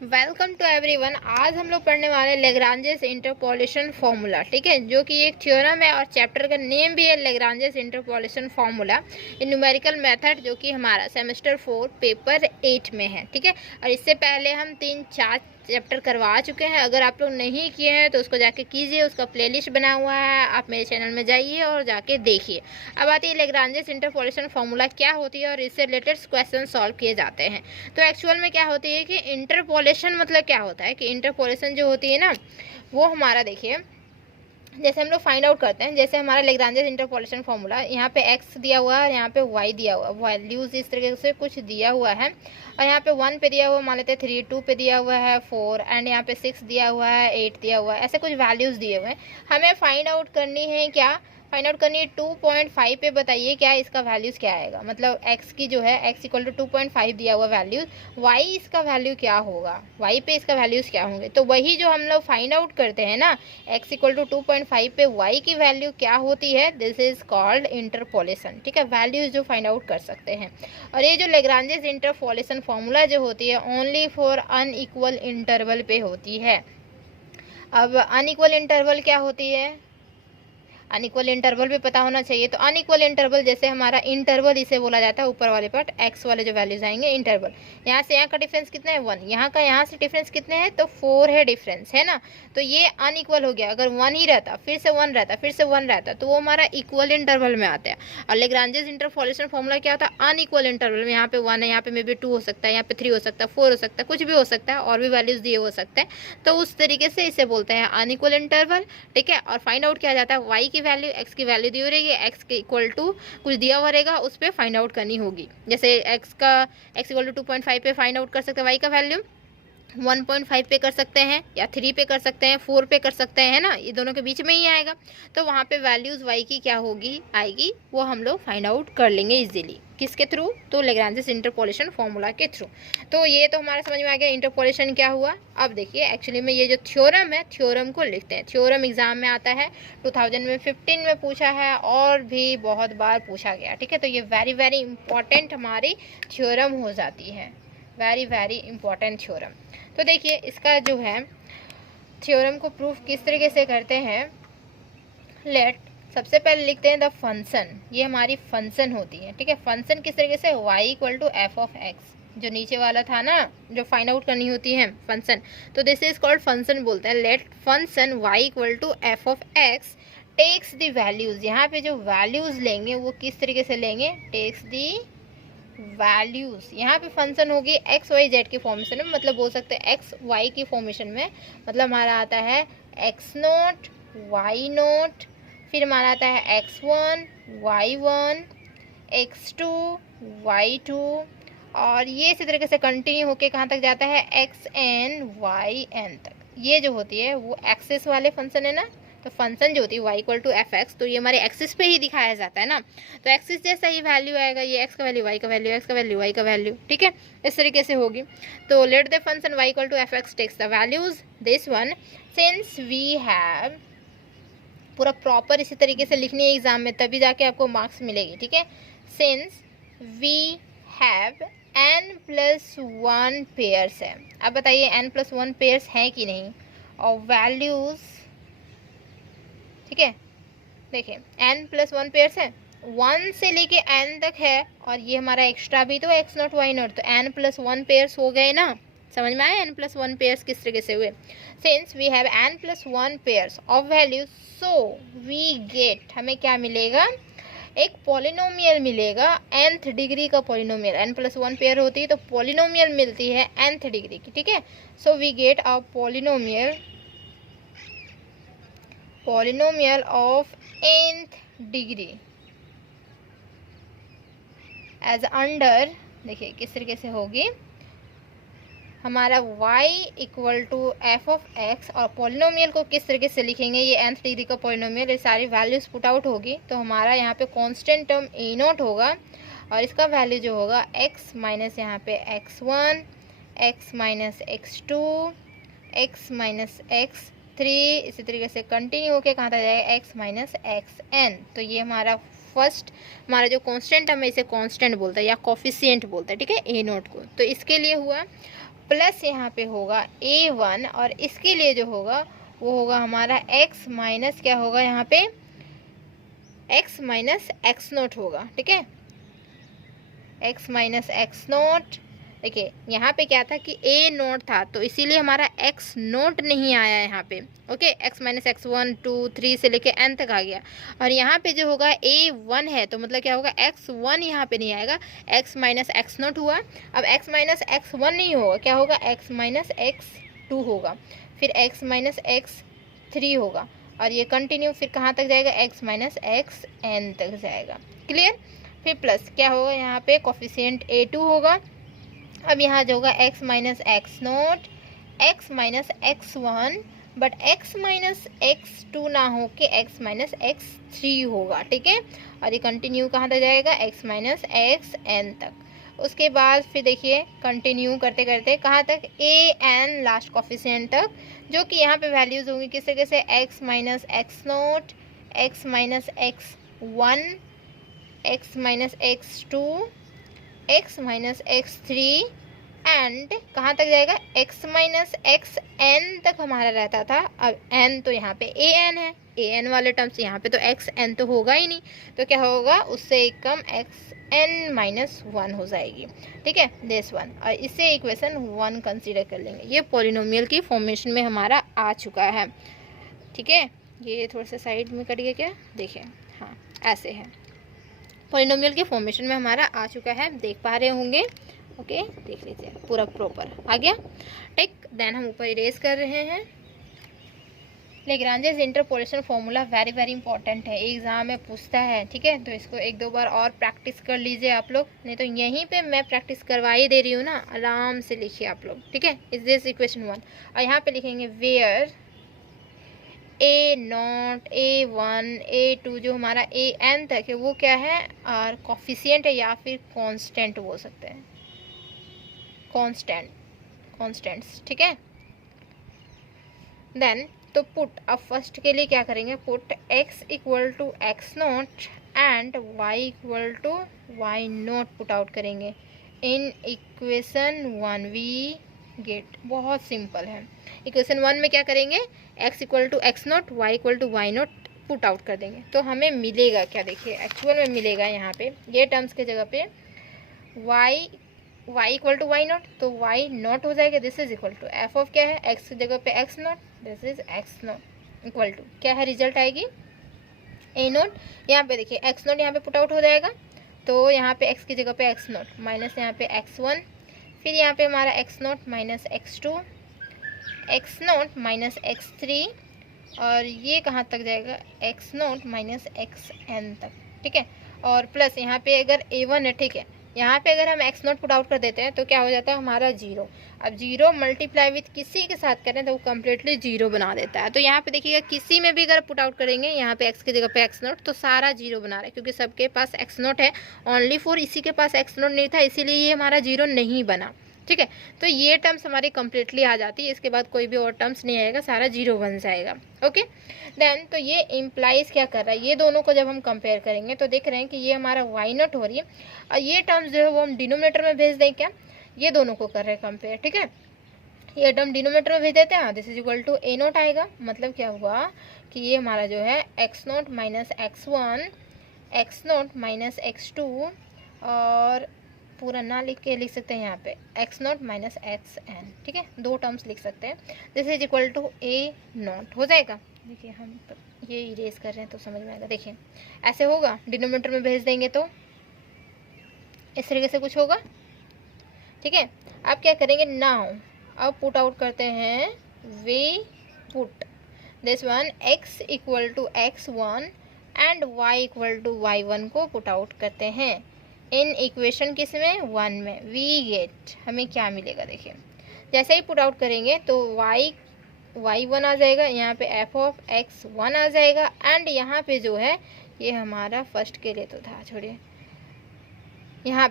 Welcome to everyone. आज हम लोग पढ़ने वाले लेग्रांजेस इंटरपोलेशन फॉर्मूला, ठीक है, जो कि एक थ्योरम है और चैप्टर का नेम भी है Lagrange's interpolation formula in numerical method, जो कि हमारा सेमेस्टर 4 पेपर 8 में है, ठीक है। और इससे पहले हम 3-4 चैप्टर करवा चुके हैं। अगर आप लोग नहीं किए हैं तो उसको जाके कीजिए, उसका प्लेलिस्ट बना हुआ है, आप मेरे चैनल में जाइए और जाके देखिए। अब आती है लेग्रांजेस इंटरपोलेशन फॉर्मूला क्या होती है और इससे रिलेटेड क्वेश्चन सॉल्व किए जाते हैं। तो एक्चुअल में क्या होती है कि इंटरपोलेशन मतलब क्या होता है कि इंटरपोलेशन जो होती है ना, वो हमारा देखिए, जैसे हम लोग फाइंड आउट करते हैं, जैसे हमारा लेग्रांजेस इंटरपोलेशन फॉर्मूला, यहाँ पे x दिया हुआ है और यहाँ पे y दिया हुआ है, वैल्यूज इस तरीके से कुछ दिया हुआ है। और यहाँ पे 1 पे दिया हुआ मान लेते हैं 3, 2 पे दिया हुआ है 4 एंड यहाँ पे 6 दिया हुआ है, 8 दिया हुआ है, ऐसे कुछ वैल्यूज दिए हुए हैं। हमें फाइंड आउट करनी है क्या, फाइंड आउट करनी है 2.5 पे। बताइए क्या इसका वैल्यूज़ क्या आएगा, मतलब x की जो है x इक्वल टू 2.5 दिया हुआ वैल्यूज़, y इसका वैल्यू क्या होगा, y पे इसका वैल्यूज़ क्या होंगे। तो वही जो हम लोग फाइंड आउट करते हैं ना, x इक्वल टू 2.5 पे y की वैल्यू क्या होती है, दिस इज कॉल्ड इंटरपोलेशन, ठीक है। वैल्यूज़ जो फाइंड आउट कर सकते हैं। और ये जो लेग्रांजेस इंटरपोलेशन फॉर्मूला जो होती है ओनली फॉर अनइक्वल इंटरवल पे होती है। अब अनइक्वल इंटरवल क्या होती है, अनइक्वल इंटरवल भी पता होना चाहिए। तो अनइक्वल इंटरवल जैसे हमारा इंटरवल इसे बोला जाता है, ऊपर वाले पार्ट x वाले जो वैल्यूज आएंगे इंटरवल, यहाँ से यहाँ का डिफरेंस कितना है 1, यहाँ का यहाँ से डिफरेंस कितने हैं तो 4 है डिफरेंस, है ना। तो ये अनइक्वल हो गया। अगर 1 ही रहता, फिर से 1 रहता, फिर से 1 रहता, तो वो हमारा इक्वल इंटरवल में आता है। और लेग्रांजेस इंटरपोलेशन फॉर्मूला क्या होता है, अनइक्वल इंटरवल में। यहाँ पे 1 है, यहाँ पे मे बी 2 हो सकता है, यहाँ पे 3 हो सकता है, 4 हो सकता है, कुछ भी हो सकता है, और भी वैल्यूज दिए हो सकते हैं। तो उस तरीके से इसे बोलते हैं अनइक्वल इंटरवल, ठीक है। और फाइंड आउट किया जाता है y की वैल्यू, x की वैल्यू दी हो रहेगी, x के इक्वल टू कुछ दिया हुआ रहेगा, उस पर फाइंड आउट करनी होगी। जैसे x इक्वल टू 2.5 पे फाइंड आउट कर सकते हैं y का वैल्यू, 1.5 पे कर सकते हैं या 3 पे कर सकते हैं, 4 पे कर सकते हैं, है ना, ये दोनों के बीच में ही आएगा। तो वहाँ पे वैल्यूज़ y की क्या होगी आएगी, वो हम लोग फाइंड आउट कर लेंगे इजीली। किसके थ्रू, तो लेग्रांजेस इंटरपोलेशन फॉर्मूला के थ्रू। तो ये तो हमारा समझ में आ गया इंटरपोलेशन क्या हुआ। अब देखिए एक्चुअली में ये जो थ्योरम है, थ्योरम को लिखते हैं। थ्योरम एग्जाम में आता है, 2015 में पूछा है और भी बहुत बार पूछा गया, ठीक है। तो ये वेरी वेरी इंपॉर्टेंट हमारी थ्योरम हो जाती है, वेरी वेरी इंपॉर्टेंट थ्योरम। तो देखिए इसका जो है थ्योरम को प्रूफ किस तरीके से करते हैं, लेट सबसे पहले लिखते हैं द फंक्शन, ये हमारी फंक्शन होती है, ठीक है। फंक्शन किस तरीके से, y equal to f of x, जो नीचे वाला था ना, जो फाइंड आउट करनी होती है फंक्शन, तो दिस इज कॉल्ड फंक्शन बोलते हैं। Let function y equal to f of x takes the values, यहाँ पे जो वैल्यूज लेंगे वो किस तरीके से लेंगे, टेक्स द वैल्यूज। यहाँ पे फंक्शन होगी एक्स वाई जेड की फॉर्मेशन में, मतलब बोल सकते हैं एक्स वाई की फॉर्मेशन में, मतलब हमारा आता है एक्स नोट वाई नोट, फिर हमारा आता है x1 y1 x2 y2, और ये इसी तरीके से कंटिन्यू होके कहाँ तक जाता है xn yn तक। ये जो होती है वो एक्सिस वाले फंक्शन है ना, तो फंक्शन जो होती है y equal to f x, तो ये हमारे एक्सिस पे ही दिखाया जाता है ना, तो एक्सिस जैसा ही वैल्यू आएगा, ये x का वैल्यू y का वैल्यू, x का वैल्यू y का वैल्यू, ठीक है, इस तरीके से होगी। तो let the function y equal to f x takes the values this one, since we have, पूरा प्रॉपर इसी तरीके से लिखनी है एग्जाम में, तभी जाके आपको मार्क्स मिलेगी, ठीक है। Since we have n+1 pairs है। अब बताइए n+1 पेयर्स हैं कि नहीं, और वैल्यूज, ठीक है, देखिए n+1 पेयर्स है, 1 से लेके n तक है, और ये हमारा एक्स्ट्रा भी तो x नॉट y नॉट, तो n+1 पेयर्स हो गए ना। समझ में आया n+1 पेयर्स किस तरीके से हुए। Since we have n+1 pairs of value, so we get, हमें क्या मिलेगा, एक पॉलिनोमियल मिलेगा nth डिग्री का पॉलिनोमियल। n+1 पेयर होती है तो पॉलिनोमियल मिलती है nth डिग्री की, ठीक है। So we get a polynomial of nth degree as under, देखिए किस तरीके से होगी हमारा y equal to f of x, और पॉलिनोमियल को किस तरीके से लिखेंगे, ये nth डिग्री का पॉलिनोमियल, ये सारी वैल्यूज पुट आउट होगी, तो हमारा यहाँ पे कांस्टेंट टर्म ए नोट होगा, और इसका वैल्यू जो होगा x माइनस यहाँ पे x1 x minus x2 x minus x3, इसी तरीके से कंटिन्यू होके कहाँ तक जाएगा x माइनस xn। तो ये हमारा फर्स्ट, हमारा जो कांस्टेंट टर्म है इसे कांस्टेंट बोलते हैं या कोफिशिएंट बोलते हैं, ठीक है, ए नोट को। तो इसके लिए हुआ प्लस यहाँ पे होगा a1 और इसके लिए जो होगा वो होगा हमारा x माइनस क्या होगा यहाँ पे x माइनस एक्स नोट होगा। ठीक है, x माइनस एक्स नोट। देखिए यहाँ पे क्या था कि a नोट था तो इसीलिए हमारा x नोट नहीं आया यहाँ पे। ओके, x माइनस एक्स 1 2 3 से लेके n तक आ गया। और यहाँ पे जो होगा a1 है तो मतलब क्या होगा x1 यहाँ पे नहीं आएगा, x माइनस एक्स नोट हुआ। अब x माइनस एक्स 1 नहीं होगा, क्या होगा x माइनस एक्स 2 होगा, फिर x माइनस एक्स 3 होगा और ये कंटिन्यू फिर कहाँ तक जाएगा x माइनस एक्स n तक जाएगा। क्लियर। फिर प्लस क्या होगा यहाँ पे कोफिशिएंट a2 होगा। अब यहाँ जो होगा x minus x note x minus x 1 but x minus x 2 ना हो के x माइनस एक्स 3 होगा। ठीक है, और ये कंटिन्यू कहाँ तक जाएगा x माइनस एक्स n तक। उसके बाद फिर देखिए कंटिन्यू करते करते कहाँ तक an लास्ट कोफिशिएंट तक, जो कि यहाँ पे वैल्यूज होंगी किस तरीके से x minus x note x minus x 1 x minus x 2 x minus x 3 and कहाँ तक जाएगा x माइनस एक्स n तक हमारा रहता था। अब n तो यहाँ पे an है, an वाले टर्म्स यहाँ पे तो x n तो होगा ही नहीं, तो क्या होगा उससे एक कम x n माइनस 1 हो जाएगी। ठीक है, दिस वन, और इससे इक्वेशन 1 कंसीडर कर लेंगे। ये पॉलिनोमियल की फॉर्मेशन में हमारा आ चुका है। ठीक है, ये थोड़ा सा साइड में करिए, क्या देखिए, हाँ ऐसे है, पॉलिनोमियल के फॉर्मेशन में हमारा आ चुका है, देख पा रहे होंगे। ओके, देख लीजिए पूरा प्रॉपर आ गया। ठीक, देन हम ऊपर इरेज कर रहे हैं। Lagrange's interpolation formula very very important है, एग्जाम में पूछता है। ठीक है, तो इसको एक दो बार और प्रैक्टिस कर लीजिए आप लोग, नहीं तो यहीं पे मैं प्रैक्टिस करवा ही दे रही हूँ ना, आराम से लिखिए आप लोग। ठीक है, इज दिस इक्वेशन 1 और यहाँ पे लिखेंगे where a not a1 a2 जो हमारा an तक है वो क्या है, और कोफिशिएंट है या फिर कांस्टेंट बोल सकते हैं, कांस्टेंट्स। ठीक है, देन तो पुट, अब फर्स्ट के लिए क्या करेंगे, put x equal to x naught and y equal to y naught put out करेंगे इन इक्वेशन 1 वी गेट। बहुत सिंपल है। इक्वेशन 1 में क्या करेंगे, x equal to x naught y equal to y naught put out कर देंगे तो हमें मिलेगा क्या, देखिए एक्चुअल में मिलेगा यहाँ पे ये टर्म्स के जगह पे y equal to y naught, तो y नोट हो जाएगा, this is equal to f of क्या है x की जगह पे x naught, this is x naught equal to क्या है, रिजल्ट आएगी a नोट। यहाँ पे देखिए x नोट यहाँ पे पुट आउट हो जाएगा तो यहाँ पे x की जगह पे x नोट माइनस यहाँ पे x1, फिर यहाँ पे हमारा x note minus x2, x note minus x3 और ये कहाँ तक जाएगा x नोट माइनस xn तक। ठीक है, और प्लस यहाँ पे अगर a1 है, ठीक है, यहाँ पे अगर हम x नोट पुट आउट कर देते हैं तो क्या हो जाता है हमारा 0। अब 0 मल्टीप्लाई विथ किसी के साथ करें तो वो कम्प्लीटली 0 बना देता है। तो यहाँ पे देखिएगा किसी में भी अगर पुट आउट करेंगे यहाँ पे x की जगह पे x नोट तो सारा 0 बना रहा है, क्योंकि सबके पास x नोट है, ओनली फॉर इसी के पास x नोट नहीं था इसीलिए ये हमारा 0 नहीं बना। ठीक है, तो ये टर्म्स हमारी कम्प्लीटली आ जाती है, इसके बाद कोई भी और टर्म्स नहीं आएगा, सारा 0 बन जाएगा। ओके, देन तो ये इम्प्लाइज क्या कर रहा है, ये दोनों को जब हम कंपेयर करेंगे तो देख रहे हैं कि ये हमारा वाई नोट हो रही है और ये टर्म्स जो है वो हम डिनोमिनेटर में भेज दें, क्या ये दोनों को कर रहे हैं कंपेयर। ठीक है, ये टर्म डिनोमिनेटर में भेज देते हैं, this is equal to a naught आएगा, मतलब क्या हुआ कि ये हमारा जो है x note minus x1 x note minus x2 और पूरा ना लिख के लिख सकते हैं यहाँ पे x नोट माइनस xn। ठीक है, दो टर्म्स लिख सकते हैं, this is equal to a naught हो जाएगा। देखिए हम ये इरेज कर रहे हैं तो समझ में आएगा, देखिए ऐसे होगा, डिनोमिनेटर में भेज देंगे तो इस तरीके से कुछ होगा। ठीक है, अब क्या करेंगे, नाउ अब पुट आउट करते हैं, we put this one x equal to x1 and y equal to y1 को पुट आउट करते हैं इन इक्वेशन किस में 1 में, वी गेट हमें क्या मिलेगा। देखिए जैसे ही पुट आउट करेंगे तो y1 आ जाएगा, यहाँ पे f ऑफ x1 आ जाएगा एंड यहाँ पे जो है ये हमारा फर्स्ट के लिए तो था, छोड़िए यहाँ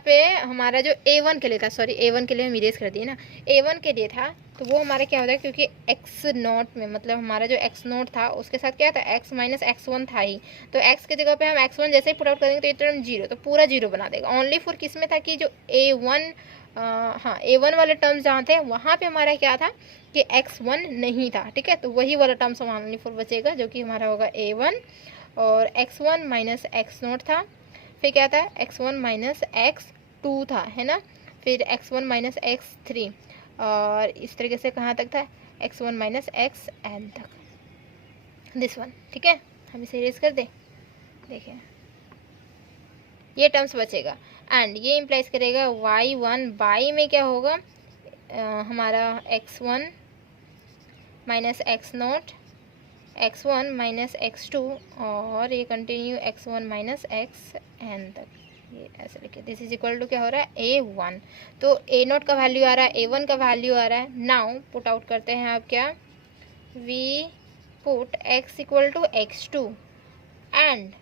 पे हमारा जो a1 के लिए था, सॉरी a1 के लिए हम इरेज कर दिए ना, a1 के लिए था तो वो हमारा क्या होता है, क्योंकि x नोट में मतलब हमारा जो x नोट था उसके साथ क्या था x माइनस x1 था ही, तो x की जगह पे हम x1 जैसे ही पुट आउट करेंगे तो ये टर्म 0, तो पूरा 0 बना देगा। ओनली फॉर किस में था कि जो a1 हाँ A1 वाले टर्म्स जहाँ थे वहाँ पे हमारा क्या था कि x1 नहीं था, ठीक है। तो वही वाला टर्म्स हमारा फुल बचेगा जो कि हमारा होगा A1 और x1 माइनस x0 था, फिर क्या था x1 माइनस x2 था, है ना, फिर x1 माइनस x3 और इस तरीके से कहाँ तक था x1 माइनस xn तक, दिस वन, ठीक है। हम इसे इरेज कर दें, देखिए ये टर्म्स बचेगा एंड ये इम्प्लाइज करेगा y1 बाई में क्या होगा हमारा x1 minus x0, x1 minus x2 और ये कंटिन्यू x1 माइनस xn तक, ये ऐसे लिखे। दिस इज इक्वल टू क्या हो रहा है A1, तो A0 का वैल्यू आ रहा है, A1 का वैल्यू आ रहा है। नाउ पुट आउट करते हैं आप क्या, we put x equal to x2 and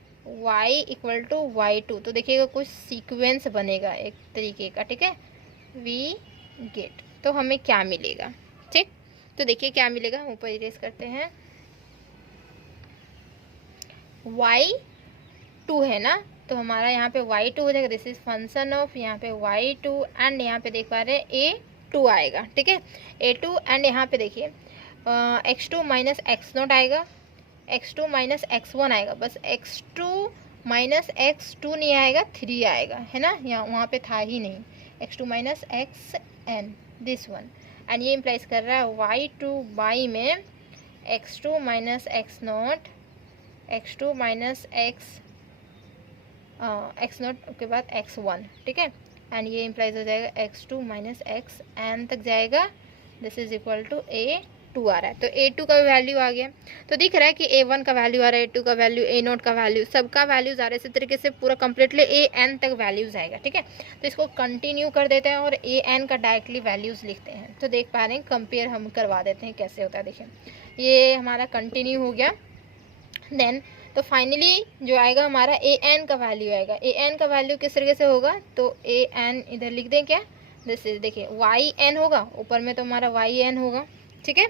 y equal to y2, तो देखिएगा कुछ सीक्वेंस बनेगा एक तरीके का, ठीक है। वी गेट, तो हमें क्या मिलेगा, ठीक। तो देखिए क्या मिलेगा, हम ऊपर इरेज करते हैं, y2 है ना, तो हमारा यहाँ पे y2 हो जाएगा, दिस इज फंक्शन ऑफ यहाँ पे y2 एंड यहाँ पे देख पा रहे हैं A2 आएगा, ठीक है, A2 एंड यहाँ पे देखिए x2 माइनस x0 आएगा, x2 माइनस x1 आएगा, बस x2 माइनस x2 नहीं आएगा, 3 आएगा, है ना, यहाँ वहाँ पे था ही नहीं, x2 minus xn, this one and ये इम्प्लाइज कर रहा है y2 बाई में x2 minus x0, x2 minus x0 के बाद x1, ठीक है, एंड ये इम्प्लाइज हो जाएगा x2 माइनस xn तक जाएगा, this is equal to A2 आ रहा है। तो A2 का वैल्यू आ गया, तो दिख रहा है कि A1 का वैल्यू आ रहा है, A2 का वैल्यू, A0 का वैल्यू, सबका वैल्यूज आ रहा है, इसी तरीके से पूरा कंप्लीटली AN तक वैल्यूज आएगा, ठीक है। तो इसको कंटिन्यू कर देते हैं और AN का डायरेक्टली वैल्यूज लिखते हैं। तो देख पा रहे हैं, कंपेयर हम करवा देते हैं कैसे होता है, देखिए ये हमारा कंटिन्यू हो गया। देन तो फाइनली जो आएगा हमारा AN का वैल्यू आएगा, AN का वैल्यू किस तरीके से होगा, तो AN इधर लिख दें क्या, दिस इज देखिए YN होगा, ऊपर में तो हमारा YN होगा, ठीक है,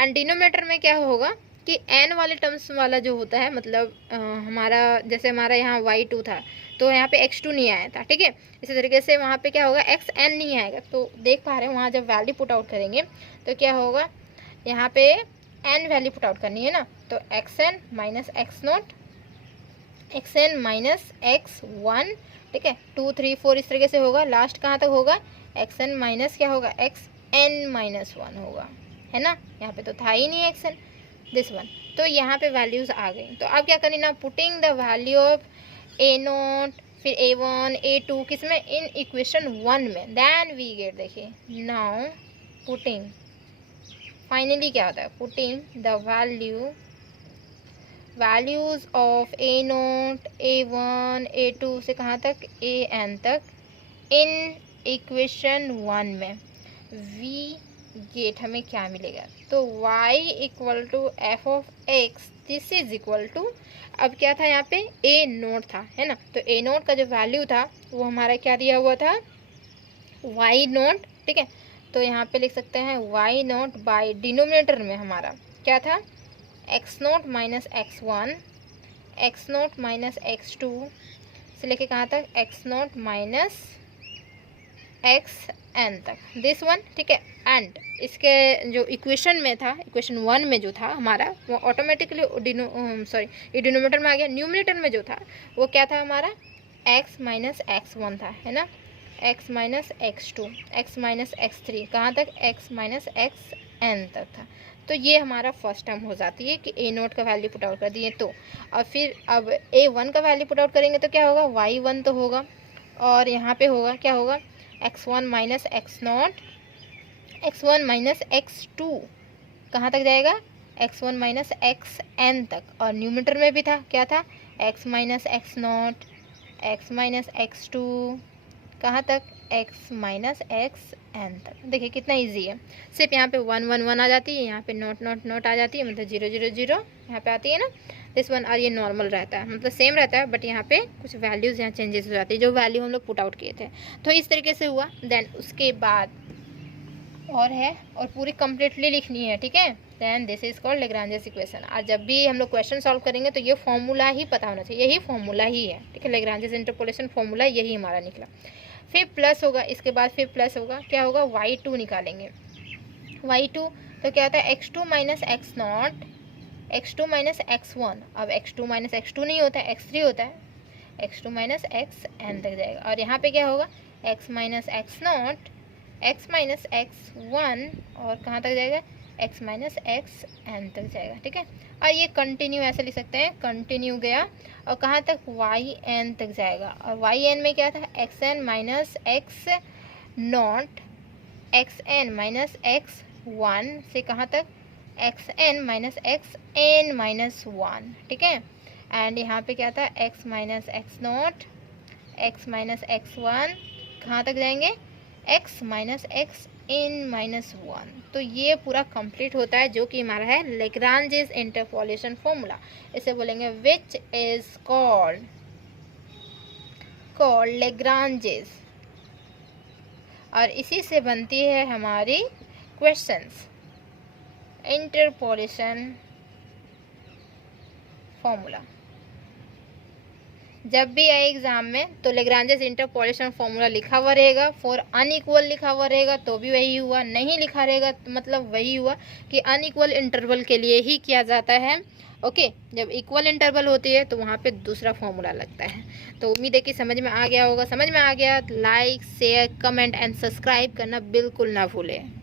एंड डिनोमिनेटर में क्या होगा कि n वाले टर्म्स वाला जो होता है, मतलब हमारा जैसे हमारा यहाँ y2 था तो यहाँ पे x2 नहीं आया था, ठीक है, इसी तरीके से वहाँ पे क्या होगा xn नहीं आएगा। तो देख पा रहे हैं वहाँ जब वैल्यू पुट आउट करेंगे तो क्या होगा, यहाँ पे n वैल्यू पुट आउट करनी है ना, तो xn minus x0, xn minus x1, ठीक है, 2 3 4 इस तरीके से होगा, लास्ट कहाँ तक होगा xn माइनस क्या होगा xn माइनस 1 होगा, है ना, यहाँ पे तो था ही नहीं xn, दिस वन। तो यहाँ पे वैल्यूज आ गई, तो अब क्या करनी ना, putting the value of A0 फिर A1 A2 किसमें, इन इक्वेशन 1 में, देन वी गेट, देखिए नाउ पुटिंग, फाइनली क्या होता है, putting the values of A0 A1 A2 से कहाँ तक AN तक इन इक्वेशन 1 में, वी गेट हमें क्या मिलेगा, तो y equal to f of x, this is equal to, अब क्या था यहाँ पे A0 था, है ना, तो A0 का जो वैल्यू था वो हमारा क्या दिया हुआ था y0, ठीक है, तो यहाँ पे लिख सकते हैं y0 बाई डिनोमिनेटर में हमारा क्या था x0 minus x1, x0 minus x2 से लेके कहाँ तक x0 माइनस xn तक, दिस वन, ठीक है, एंड इसके जो इक्वेशन में था, इक्वेशन 1 में जो था हमारा वो ऑटोमेटिकली ये डिनोमिनेटर में आ गया, न्यूमिनेटर में जो था वो क्या था हमारा x माइनस x1 था, है ना, x minus x2, x minus x3 कहाँ तक x माइनस xn तक था। तो ये हमारा फर्स्ट टर्म हो जाती है कि A0 का वैल्यू पुट आउट कर दिए, तो और फिर अब A1 का वैल्यू पुट आउट करेंगे तो क्या होगा y1 तो होगा, और यहाँ पे होगा क्या होगा x1 minus x0, x1 minus x2 कहाँ तक जाएगा x1 माइनस xn तक, और न्यूमिनेटर में भी था क्या था x minus x0, x minus x2 कहाँ तक x माइनस xn तक। देखिए कितना इजी है, सिर्फ यहाँ पे 1 1 1 आ जाती है, यहाँ पे नॉट नॉट नॉट आ जाती है, मतलब 0 0 0 यहाँ पे आती है ना, दिस वन, और ये नॉर्मल रहता है, मतलब सेम रहता है, बट यहाँ पे कुछ वैल्यूज़ यहाँ चेंजेस हो जाती है, जो वैल्यू हम लोग पुट आउट किए थे। तो इस तरीके से हुआ। देन उसके बाद और है, और पूरी कम्प्लीटली लिखनी है, ठीक है, then this is called Lagrange's equation. और जब भी हम लोग क्वेश्चन सॉल्व करेंगे तो ये फॉर्मूला ही पता होना चाहिए, यही फॉर्मूला ही है, ठीक है, लेग्रांजेस इंटरपोलेशन फॉर्मूला यही हमारा निकला। फिर प्लस होगा, इसके बाद फिर प्लस होगा, क्या होगा, y2 निकालेंगे। y2 तो क्या होता है, x2 minus x not, x2 minus x1। अब x2 माइनस x2 नहीं होता है, x3 होता है, x2 माइनस एक्स एन तक जाएगा। और यहाँ पे क्या होगा, x minus x not, x minus x1, और कहाँ तक जाएगा, x माइनस एक्स एन तक जाएगा। ठीक है, और ये कंटिन्यू ऐसे लिख सकते हैं, कंटिन्यू गया और कहाँ तक, वाई एन तक जाएगा। और वाई एन में क्या था, x n minus x naught, x n minus x one से कहाँ तक, x n minus x n minus one. ठीक है, एंड यहाँ पे क्या था, x minus x naught, x minus x one, कहाँ तक जाएंगे, x minus x n minus one. तो ये पूरा कंप्लीट होता है जो कि हमारा है लेग्रांजेस इंटरपोलेशन फॉर्मूला। इसे बोलेंगे विच इज कॉल्ड लेग्रांजेस, और इसी से बनती है हमारी क्वेश्चंस इंटरपोलेशन फॉर्मूला। जब भी आए एग्जाम में तो लेग्रांजेस इंटरपोलेशन फॉर्मूला लिखा हुआ रहेगा, फॉर अनइक्वल लिखा हुआ रहेगा तो भी वही हुआ, नहीं लिखा रहेगा तो मतलब वही हुआ कि अनइक्वल इंटरवल के लिए ही किया जाता है। ओके, जब इक्वल इंटरवल होती है तो वहाँ पे दूसरा फॉर्मूला लगता है। तो उम्मीद है कि समझ में आ गया होगा। समझ में आ गया, like share comment and subscribe करना बिल्कुल ना भूलें।